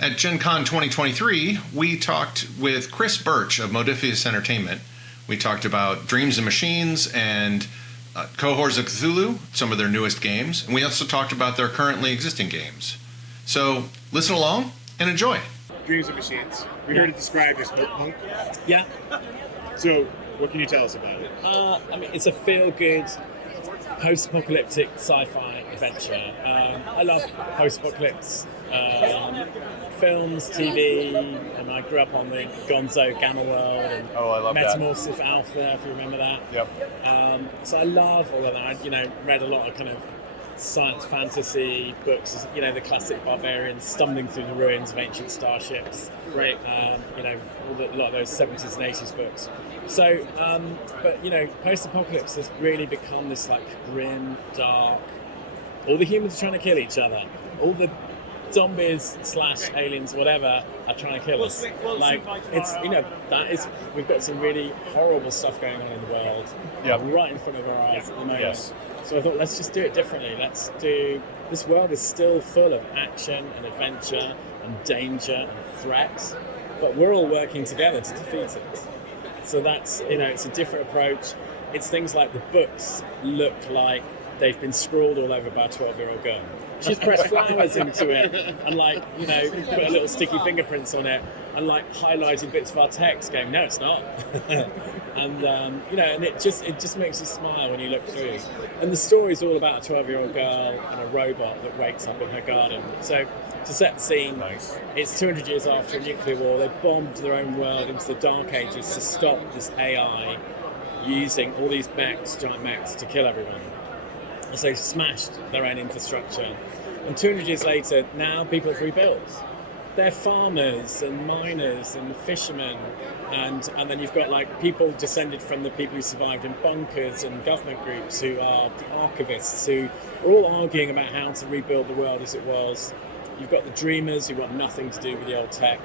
At GenCon 2023, we talked with Chris Birch of Modiphius Entertainment. We talked about Dreams and Machines and Cohorts of Cthulhu, some of their newest games, and we also talked about their currently existing games. So listen along and enjoy. Dreams and Machines. We heard it described as punk. Yeah. So what can you tell us about it? I mean, it's a feel-good, post-apocalyptic sci-fi adventure. I love post-apocalypse films, TV, and I grew up on the Gonzo Gamma World and I love Metamorphosis Alpha, if you remember that. Yep. So I love all of that. I, read a lot of kind of science fantasy books, the classic barbarians stumbling through the ruins of ancient starships. Right. A lot of those 70s and 80s books. So, but post-apocalypse has really become this like grim, dark. All the humans are trying to kill each other. All the zombies / aliens, whatever, are trying to kill us. Like it's we've got some really horrible stuff going on in the world. Right in front of our eyes at the moment. Yes. So I thought, let's just do it differently. This world is still full of action and adventure and danger and threats, but we're all working together to defeat it. So that's, it's a different approach. It's things like the books look like they've been scrawled all over by a 12-year-old girl. She's pressed flowers into it and put a little sticky fingerprints on it and highlighted bits of our text going, no, it's not. And it just makes you smile when you look through. And the story's all about a 12-year-old girl and a robot that wakes up in her garden. So to set the scene, nice. It's 200 years after a nuclear war. They bombed their own world into the dark ages to stop this AI using all these giant mechs to kill everyone. So they smashed their own infrastructure. And 200 years later, now people have rebuilt. They're farmers and miners and fishermen, and then you've got people descended from the people who survived in bunkers and government groups who are the archivists who are all arguing about how to rebuild the world as it was. You've got the dreamers who want nothing to do with the old tech.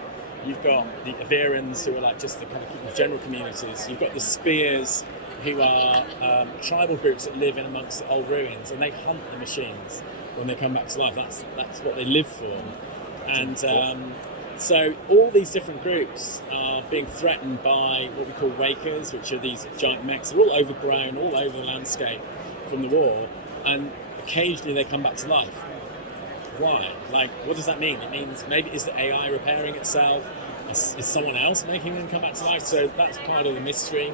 You've got the Averans who are just the kind of general communities. You've got the Spears who are tribal groups that live in amongst the old ruins, and they hunt the machines when they come back to life. That's what they live for. And so all these different groups are being threatened by what we call wakers, which are these giant mechs. They're all overgrown, all over the landscape from the war, and occasionally they come back to life. Why? What does that mean? It means maybe is the AI repairing itself? Is someone else making them come back to life? So that's part of the mystery.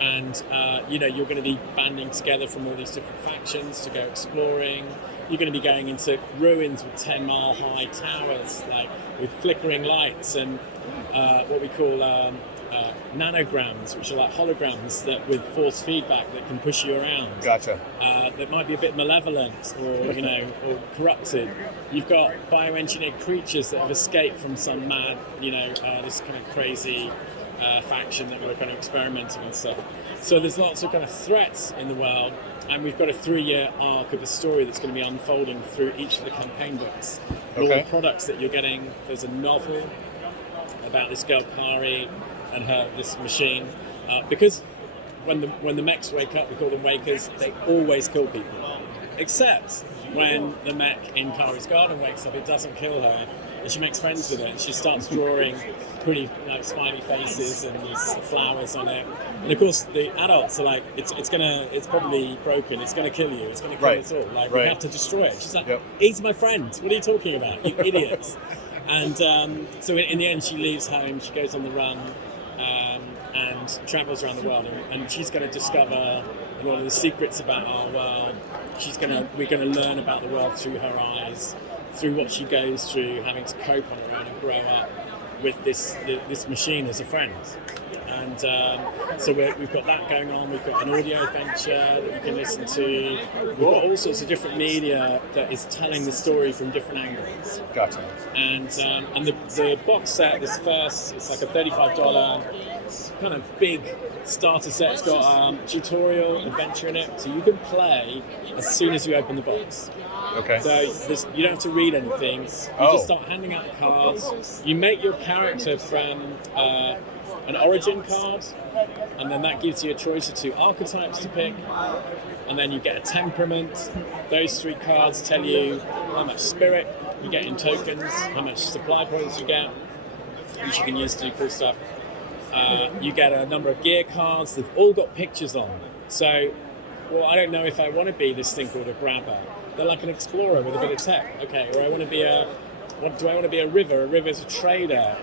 And you're going to be banding together from all these different factions to go exploring. You're going to be going into ruins with 10-mile-high towers, with flickering lights and what we call nanograms, which are like holograms that with force feedback that can push you around. Gotcha. That might be a bit malevolent or or corrupted. You've got bioengineered creatures that have escaped from some mad, this kind of crazy faction that were kind of experimenting and stuff. So there's lots of kind of threats in the world, and we've got a 3-year arc of a story that's going to be unfolding through each of the campaign books. All the products that you're getting. There's a novel about this girl Kari and this machine, because when the mechs wake up, we call them wakers. They always kill people, except when the mech in Kari's garden wakes up, it doesn't kill her. And she makes friends with it, and she starts drawing pretty smiley faces and these flowers on it. And of course, the adults are it's probably broken. It's going to kill you. It's going to kill us all. We have to destroy it. She's like, He's my friend. What are you talking about? You idiots. And so in the end, she leaves home. She goes on the run and travels around the world. And she's going to discover a lot of the secrets about our world. We're going to learn about the world through her eyes, through what she goes through, having to cope on her own and grow up with this machine as a friend. And so we've got that going on. We've got an audio adventure that you can listen to. We've got all sorts of different media that is telling the story from different angles. Gotcha. And the box set, it's like a $35 kind of big starter set. It's got tutorial adventure in it, so you can play as soon as you open the box. Okay. So you don't have to read anything. You just start handing out the cards. You make your character from an origin card, and then that gives you a choice of 2 archetypes to pick, and then you get a temperament. Those 3 cards tell you how much spirit you get in tokens, how much supply points you get, which you can use to do cool stuff. You get a number of gear cards. They've all got pictures on. So, well, I don't know if I want to be this thing called a grabber. They're like an explorer with a bit of tech. Okay, or I want to be do I want to be a river? A river's a trader.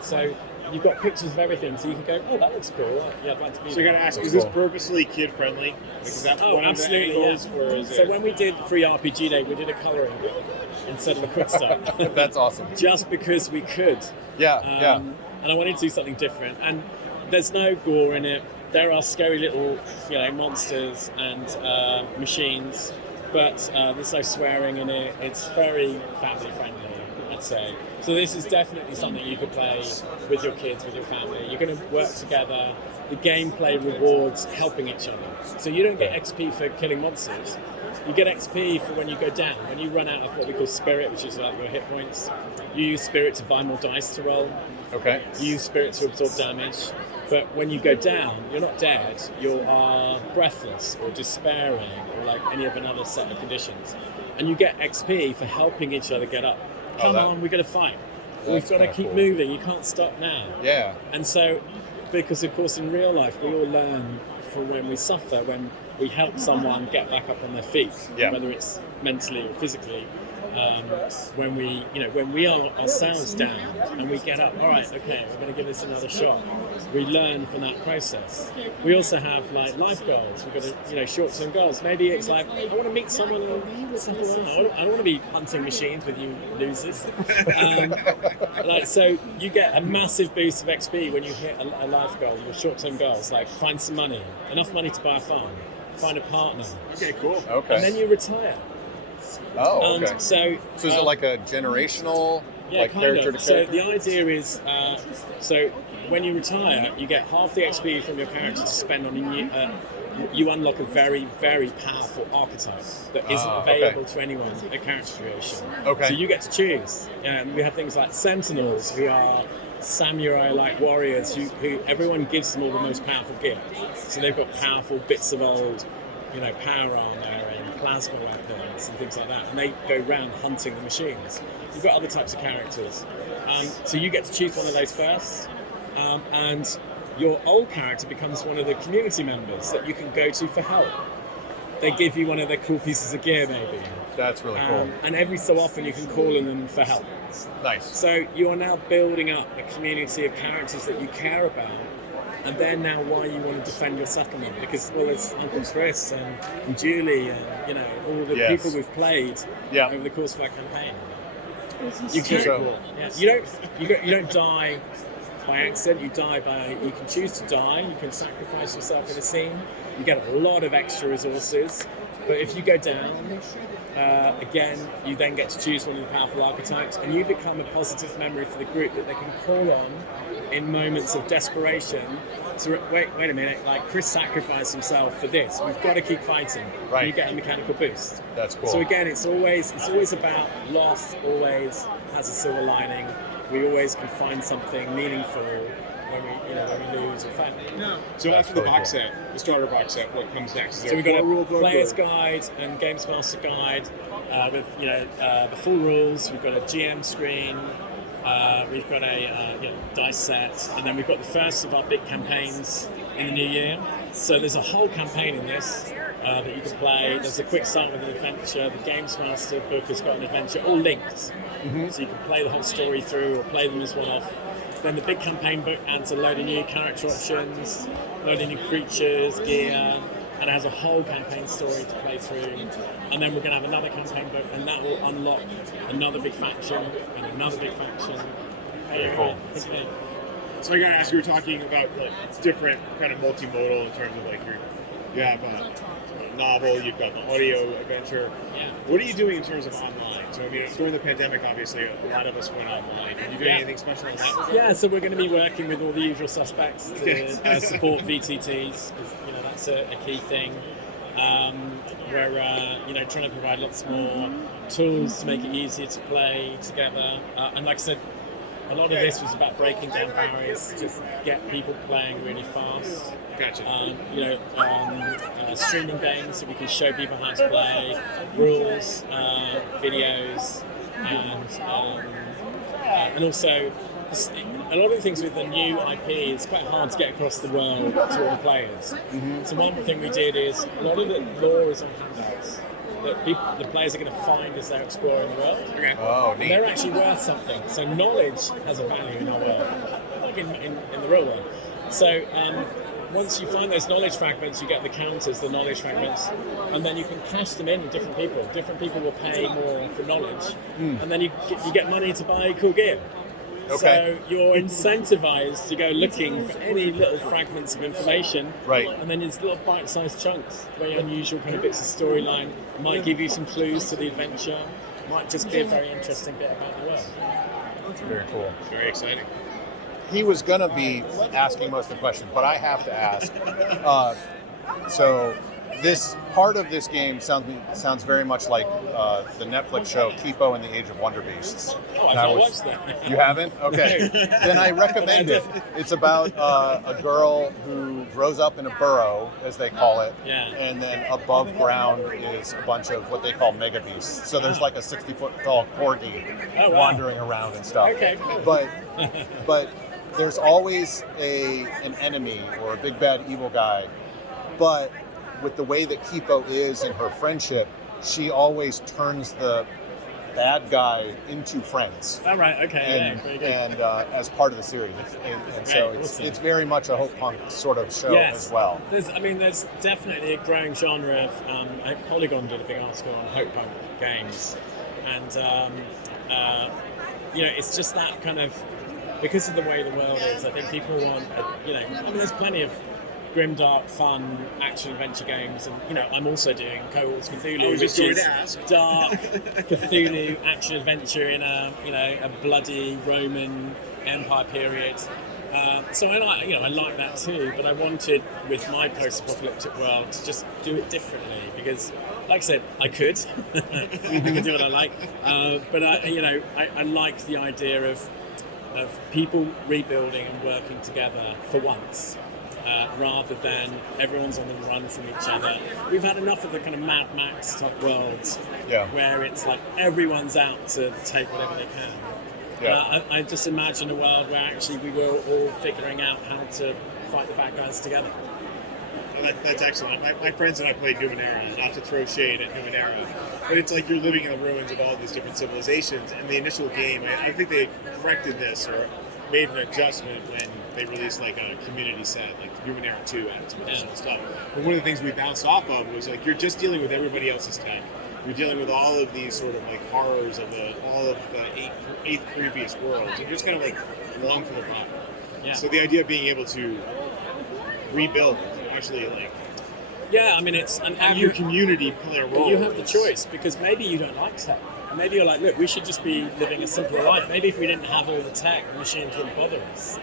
So you've got pictures of everything, so you can go, oh, that looks cool. Yeah, I'd like to be. So I gotta ask, is this purposely kid friendly? Like, is that one of the angles, or is it? When we did Free RPG Day, we did a colouring book instead of a quick start. That's awesome. Just because we could. Yeah, And I wanted to do something different. And there's no gore in it. There are scary little, monsters and machines, but there's no swearing in it. It's very family friendly, I'd say. So this is definitely something you could play with your kids, with your family. You're going to work together. The gameplay rewards helping each other. So you don't get XP for killing monsters. You get XP for when you go down. When you run out of what we call spirit, which is like your hit points, you use spirit to buy more dice to roll. Okay. You use spirit to absorb damage. But when you go down, you're not dead. You are breathless or despairing or like any of another set of conditions. And you get XP for helping each other get up. Come on, we've got to fight. We've got to keep moving. You can't stop now. Yeah. And so, because of course in real life, we all learn from when we suffer, when we help someone get back up on their feet, whether it's mentally or physically. When we are ourselves down and we get up, all right, okay, we're going to give this another shot. We learn from that process. We also have like life goals. We've got short-term goals. Maybe it's like, I want to meet someone and settle down. I don't want to be hunting machines with you losers. So you get a massive boost of XP when you hit a life goal, your short-term goals, like find some money, enough money to buy a farm, find a partner. Okay, cool. Okay. And then you retire. Oh, okay. So is it like a generational, yeah, character to character? So the idea is, so when you retire, you get half the XP from your character to spend on you unlock a very, very powerful archetype that isn't available to anyone at character creation. Okay. So you get to choose. We have things like sentinels, who are samurai-like warriors who everyone gives them all the most powerful gear. So they've got powerful bits of old, power armor and plasma weapons and things like that, and they go around hunting the machines. You've got other types of characters. So you get to choose one of those first, and your old character becomes one of the community members that you can go to for help. They give you one of their cool pieces of gear, maybe. That's really cool. And every so often you can call on them for help. Nice. So you are now building up a community of characters that you care about, and they're now why you want to defend your settlement, because there's Uncle Chris and Julie and all the people we've played over the course of our campaign. You don't die by accident. You die you can choose to die. You can sacrifice yourself in a scene. You get a lot of extra resources. But if you go down, again, you then get to choose one of the powerful archetypes, and you become a positive memory for the group that they can call on in moments of desperation. So wait a minute, like Chris sacrificed himself for this. We've got to keep fighting. Right. You get a mechanical boost. That's cool. So again, it's always about loss. Always has a silver lining. We always can find something meaningful when we lose or fail. So after the box set, the starter box set, what comes next? So we've got a player's guide and games master guide with the full rules. We've got a GM screen. We've got a dice set, and then we've got the first of our big campaigns in the new year. So there's a whole campaign in this that you can play. There's a quick start with an adventure. The Games Master book has got an adventure, all linked. Mm-hmm. So you can play the whole story through or play them as one-off. Then the big campaign book adds a load of new character options, a load of new creatures, gear, and it has a whole campaign story to play through. And then we're going to have another campaign book, and that will unlock another big faction and another big faction. Very cool. Okay. So I got to ask, you were talking about it's different kind of multimodal in terms of you have a novel, you've got the audio adventure. Yeah. What are you doing in terms of online? So during the pandemic, obviously, a lot of us went online. Are you doing anything special on that? Yeah, so we're going to be working with all the usual suspects to support VTTs, because that's a key thing. We're trying to provide lots more tools to make it easier to play together. And like I said, a lot of this was about breaking down barriers, just get people playing really fast. Gotcha. Streaming games so we can show people how to play, rules, videos, and also a lot of the things with the new IP, it's quite hard to get across the world to all the players. So one thing we did is a lot of the lore is on handouts that the players are going to find as they're exploring the world. Okay. Oh, And neat. they're actually worth something. So knowledge has a value in our world, like in the real world. So once you find those knowledge fragments, you get the counters, the knowledge fragments, and then you can cash them in with different people. Different people will pay more for knowledge, and then you get money to buy cool gear. Okay. So you're incentivized to go looking for any little fragments of information, Right. and then it's little bite-sized chunks, very unusual kind of bits of storyline. Might give you some clues to the adventure. Might just be a very interesting bit about the world. Very cool. Very exciting. He was going to be asking most of the questions, but I have to ask. So this part of this game sounds very much like the Netflix show Kipo and the Age of Wonder Beasts. Oh, And I've not watched that. You haven't? Okay. Then I recommend it. It's about a girl who grows up in a burrow, as they call it, Yeah. and then above ground is a bunch of what they call mega beasts. So there's like a 60-foot tall corgi Oh, wow. wandering around and stuff. Okay, cool. But there's always an enemy or a big bad evil guy. But with the way that Kipo is in her friendship, she always turns the bad guy into friends. All right, okay, And, yeah, very good. and as part of the series, and so Right, awesome. it's very much a hope punk sort of show as well. There's definitely a growing genre of. Polygon did a big article on hope punk games, and it's just that kind of because of the way the world is. I think people want, there's plenty of grimdark, fun action adventure games, and I'm also doing Cohorts Cthulhu, I was just which going is to ask. dark Cthulhu action adventure in a bloody Roman Empire period. So I like that too, but I wanted with my post-apocalyptic world to just do it differently because, like I said, I could, I can do what I like, but I like the idea of people rebuilding and working together for once. Rather than everyone's on the run from each other. We've had enough of the kind of Mad Max type worlds where it's like everyone's out to take whatever they can. Yeah. I just imagine a world where actually we were all figuring out how to fight the bad guys together. That's excellent. My friends and I played Numenera, not to throw shade at Numenera, but it's like you're living in the ruins of all these different civilizations, and the initial game, I think they corrected this or made an adjustment when they released like a community set, like Numenera 2 added some additional stuff. But one of the things we bounced off of was like you're just dealing with everybody else's tech. You're dealing with all of these sort of like horrors of all of the eight previous worlds. You're just kind of like along for the ride. Yeah. So the idea of being able to rebuild, actually like it's and have you, your community play a role. you have the choice because maybe you don't like tech. Maybe you're like, look, we should just be living a simpler life. Maybe if we didn't have all the tech, the machines wouldn't bother us.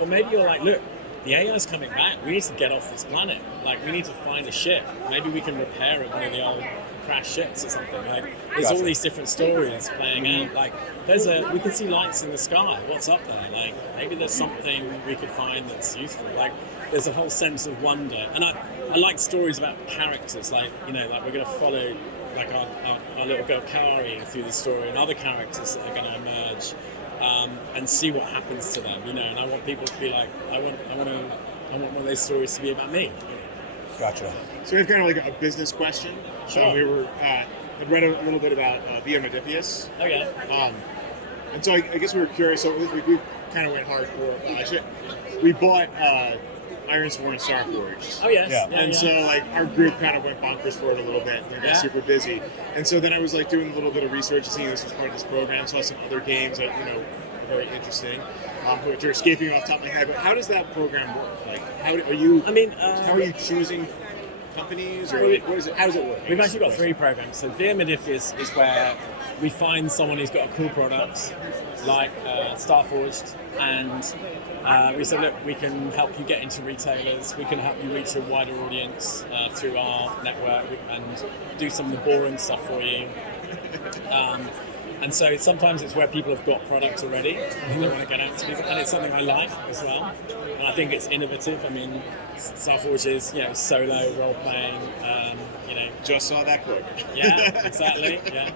Or maybe you're like, look, the AI's coming back. We need to get off this planet. Like, we need to find a ship. Maybe we can repair it, one of the old crashed ships or something. Like, there's all these different stories playing out. Like, we can see lights in the sky. What's up there? Like, maybe there's something we could find that's useful. Like, there's a whole sense of wonder. And I like stories about characters. Like, like we're going to follow like our little girl Kari through the story and other characters that are going to emerge and see what happens to them, and I want people to be like, I want one of those stories to be about me. Gotcha. So we have kind of like a business question. Sure. So we were had read a little bit about via Modiphius. Okay. And so I guess we were curious. So we kind of went hardcore. We bought Ironsworn and Starforged. Oh yes. Yeah. And so like our group kind of went bonkers for it a little bit. We got super busy. And so then I was like doing a little bit of research and seeing this was part of this program. Saw some other games that are very interesting, which are escaping off the top of my head. But how does that program work? Like how are you? How are you choosing companies or like, what is it? How does it work? We've actually got 3 programs. So via Modiphius is where we find someone who's got a cool product like Starforged, and we say, look, we can help you get into retailers, we can help you reach a wider audience through our network and do some of the boring stuff for you. And so sometimes it's where people have got products already and they want to get out to people, and it's something I like as well. And I think it's innovative. I mean, Starforge is, solo role playing. Just saw that quote. Yeah, exactly. Yeah,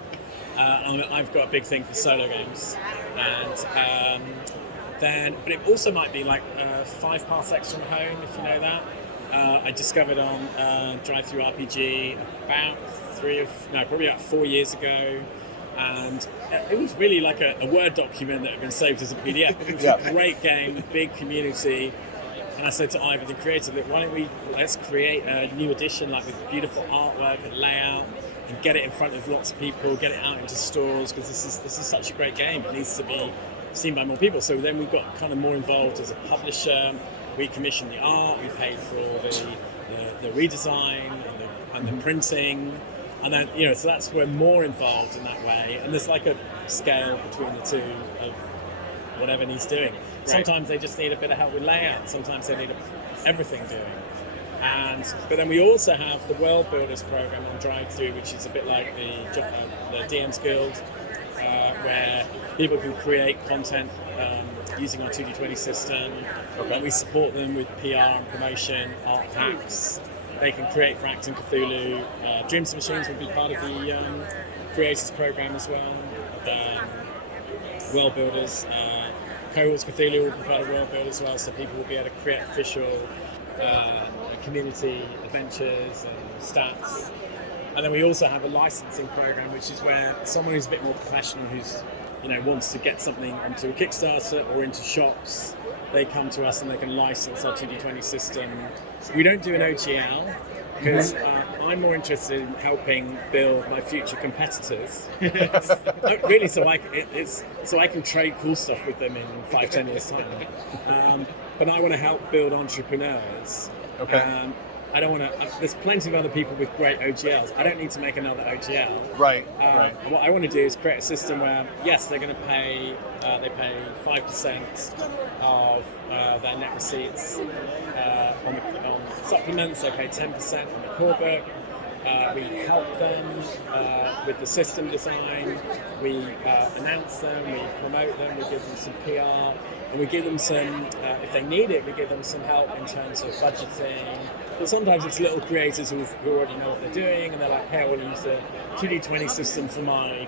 I've got a big thing for solo games, and but it also might be like 5 parsecs from home, if you know that. I discovered on Drive-Thru RPG probably about 4 years ago. And it was really like a Word document that had been saved as a PDF. It was a great game, big community. And I said to Ivan, the creator, why don't let's create a new edition, like with beautiful artwork and layout, and get it in front of lots of people, get it out into stores, because this is such a great game. It needs to be seen by more people. So then we got kind of more involved as a publisher. We commissioned the art, we paid for all the redesign and the printing. And then, so that's we're more involved in that way. And there's like a scale between the two of whatever needs doing. Right. Sometimes they just need a bit of help with layout. Sometimes they need everything doing. But then we also have the World Builders program on Drive-Thru, which is a bit like the DM's Guild, where people can create content using our 2D20 system. Okay. And we support them with PR and promotion, art packs. They can create for Acting Cthulhu. Dreams and Machines will be part of the Creators Program as well. World Builders. Cohorts Cthulhu will be part of World Builders as well, so people will be able to create official community adventures and stats. And then we also have a licensing program, which is where someone who's a bit more professional, who's wants to get something onto a Kickstarter or into shops, they come to us and they can license our 2D20 system. We don't do an OGL because I'm more interested in helping build my future competitors. Really, so I can trade cool stuff with them in 5-10 years time. But I want to help build entrepreneurs. Okay. I don't want to. There's plenty of other people with great OGLs. I don't need to make another OGL. Right. What I want to do is create a system where, yes, they're going to pay. They pay 5% of their net receipts on supplements. They pay 10% on the core book. We help them with the system design. We announce them. We promote them. We give them some PR. And we give them some, if they need it, we give them some help in terms of budgeting. But sometimes it's little creators who already know what they're doing, and they're like, hey, I want to use the 2D20 system for my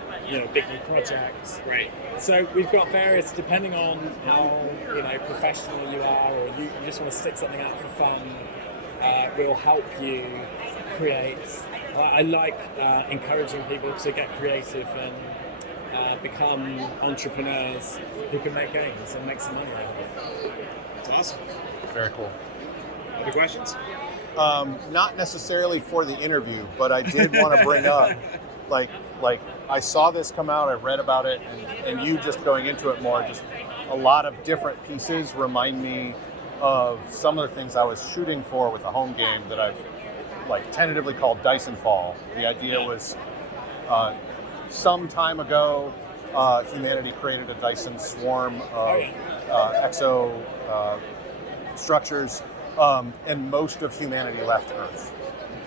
big new project. Right. So we've got various, depending on how professional you are, or you just want to stick something out for fun, we'll help you create. I like encouraging people to get creative and become entrepreneurs who can make games and make some money out of it. That's awesome. Very cool. Other questions? Not necessarily for the interview, but I did want to bring up, like I saw this come out, I read about it, and you just going into it more, just a lot of different pieces remind me of some of the things I was shooting for with a home game that I've tentatively called Dyson Fall. The idea was some time ago, humanity created a Dyson swarm of exo structures, and most of humanity left Earth.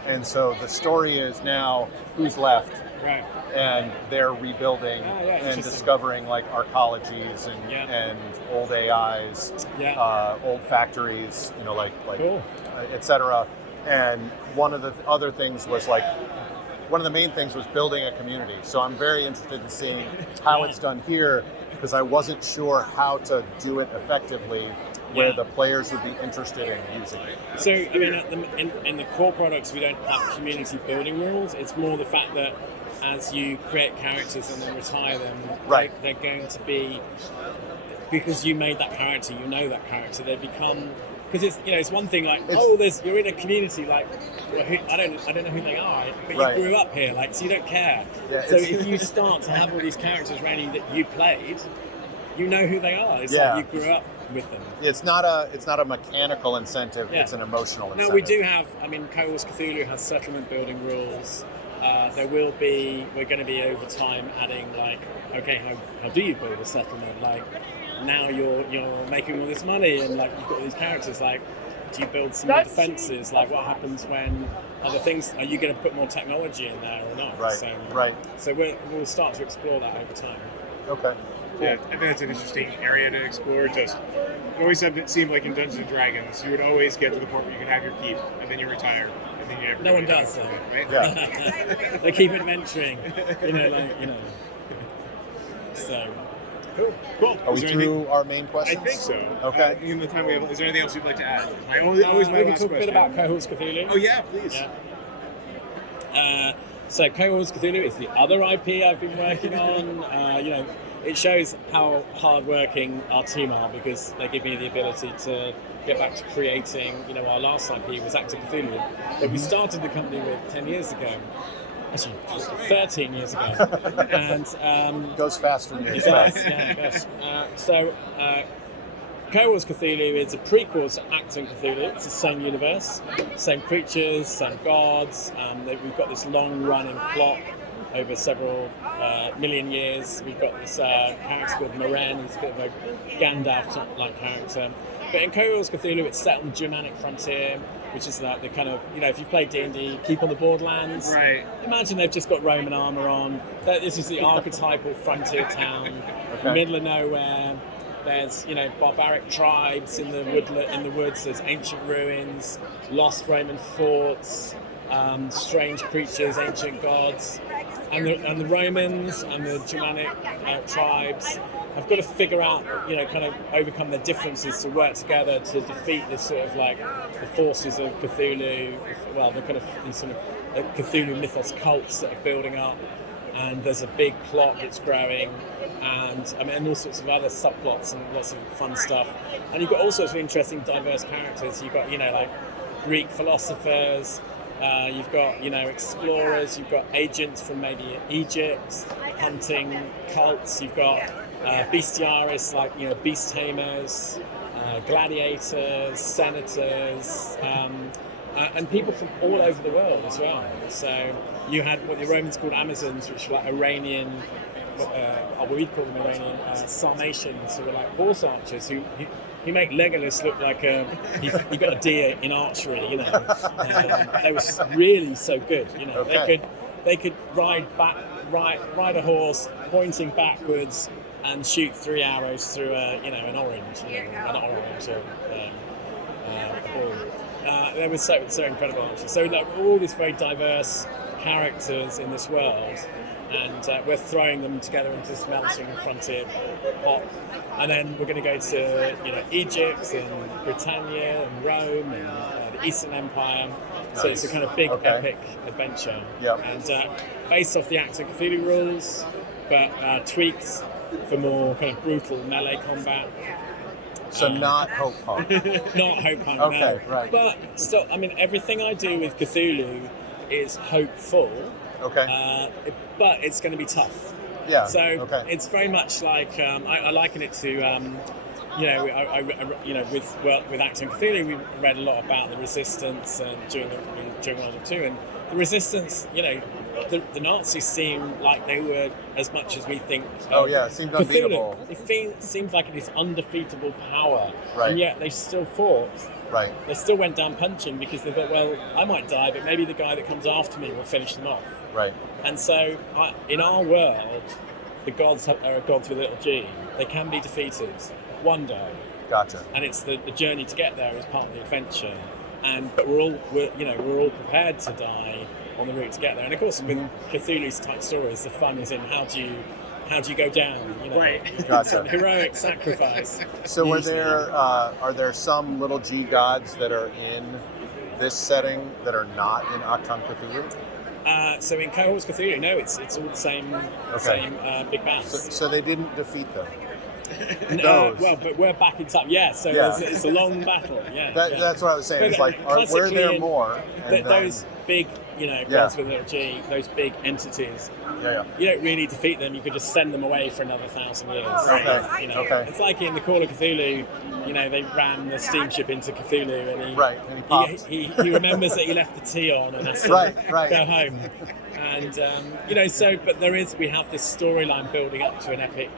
And so the story is now who's left, right? And they're rebuilding and discovering arcologies and old AIs, old factories, cool. etc. And one of the other things was one of the main things was building a community. So I'm very interested in seeing how it's done here, because I wasn't sure how to do it effectively where the players would be interested in using it. So, I mean, in the core products, we don't have community building rules. It's more the fact that as you create characters and then retire them, they're going to be, because you made that character, you know that character, they become. Because it's one thing you're in a community I don't know who they are, but you grew up here, so you don't care. Yeah, so if you start to have all these characters around you that you played, you know who they are. It's like you grew up with them. It's not a mechanical incentive. Yeah. It's an emotional incentive. No, we do have. I mean, Cohorts Cthulhu has settlement building rules. We're going to be over time adding how do you build a settlement? Now you're making all this money and you've got all these characters. Do you build some defenses? What happens when are the things, are you going to put more technology in there or not? Right. So we'll start to explore that over time. Okay. Yeah, I think that's an interesting area to explore. Just it always seemed like in Dungeons and Dragons, you would always get to the point where you could have your keep, and then you retire, and then you never. No one does though. Right? Yeah. They keep adventuring, So Cool. Are we Is there through anything- our main I questions? think so. Okay. In the time we have, is there anything else you'd like to add? Always my we can last talk a question. bit about Cohorts Cthulhu. Oh yeah, please. Yeah. So Cohorts Cthulhu is the other IP I've been working on. It shows how hardworking our team are because they give me the ability to get back to creating. Our last IP was Acts of Cthulhu that we started the company with 10 years ago. Actually, 13 years ago. And Goes faster than you it does, expect. yeah, it does. Cohorts Cthulhu is a prequel to Acton Cthulhu. It's the same universe, same creatures, same gods. We've got this long-running plot over several million years. We've got this character called Moren, who's a bit of a Gandalf-like character. But in Cohorts Cthulhu, it's set on the Germanic frontier, which is like the kind of, if you play D&D, keep on the Borderlands. Right. Imagine they've just got Roman armour on. This is the archetypal frontier town, Okay. middle of nowhere. There's, barbaric tribes in the woods. There's ancient ruins, lost Roman forts, strange creatures, ancient gods, and the Romans and the Germanic tribes have got to figure out, kind of overcome their differences to work together to defeat this sort of like the forces of Cthulhu. Well, the kind of these sort of Cthulhu mythos cults that are building up. And there's a big plot that's growing, and all sorts of other subplots and lots of fun stuff. And you've got all sorts of interesting, diverse characters. You've got, like Greek philosophers. You've got, explorers. You've got agents from maybe Egypt, hunting cults. You've got bestiaries, like beast tamers, gladiators, senators. And people from all over the world as well. So you had what the Romans called Amazons, which were like Iranian, or we'd call them Iranian Sarmatians, who were like horse archers who make Legolas look like he got a deer in archery. They were really so good. Okay. They could ride a horse pointing backwards and shoot 3 arrows through an orange, not orange, a ball. They were so incredible, actually. So like all these very diverse characters in this world, and we're throwing them together into this melting frontier pot. And then we're going to go to Egypt and Britannia and Rome and the Eastern Empire. So it's a kind of big epic adventure. Yep. And based off the Acts of Cthulhu rules, but tweaked for more kind of brutal melee combat. So not Hope Punk. Not hope punk, Okay, no. right. But still, everything I do with Cthulhu is hopeful. Okay. But it's going to be tough. Yeah. So okay. it's very much like I liken it to with Acton Cthulhu, we read a lot about the resistance during World War II, and the resistance. The Nazis seem like they were as much as we think. It seemed unbeatable. It seems like this undefeatable power, Right. and yet they still fought. Right. They still went down punching because they thought, well, I might die, but maybe the guy that comes after me will finish them off. Right. And so, in our world, the gods are gods with a little g. They can be defeated one day, Gotcha. and it's the journey to get there is part of the adventure. But we're all prepared to die on the route to get there. And of course, with Cthulhu's type stories, the fun is in how do you go down? Right. Gotcha. Heroic sacrifice. So usually. are there some little G gods that are in this setting that are not in Acton Cthulhu? So in Cohorts Cthulhu, no, it's all the same big bass. So they didn't defeat them. Well, but we're back in time. Yeah, so Yeah. It's a long battle. Yeah, That's what I was saying. But It's like, were classically there more? And those big, Yeah. gods with a little G, those big entities. Yeah. You don't really defeat them. You could just send them away for another 1,000 years. Okay. Okay. It's like in the Call of Cthulhu. They ram the steamship into Cthulhu, and And he popped. he remembers that he left the tea on and has to Right. go home. And but we have this storyline building up to an epic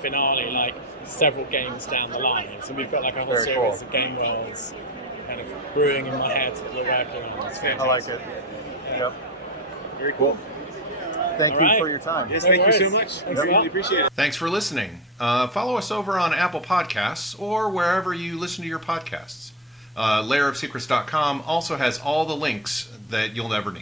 finale, like several games down the line. So we've got like a whole Very series cool. of game worlds kind of brewing in my head that we're working on. It's I like it. Yep. Very cool. Thank All you right. for your time. Yes, No thank you so worries. much. Thanks I a lot. really appreciate it. Thanks for listening. Follow us over on Apple Podcasts or wherever you listen to your podcasts. Layerofsecrets.com also has all the links that you'll ever need.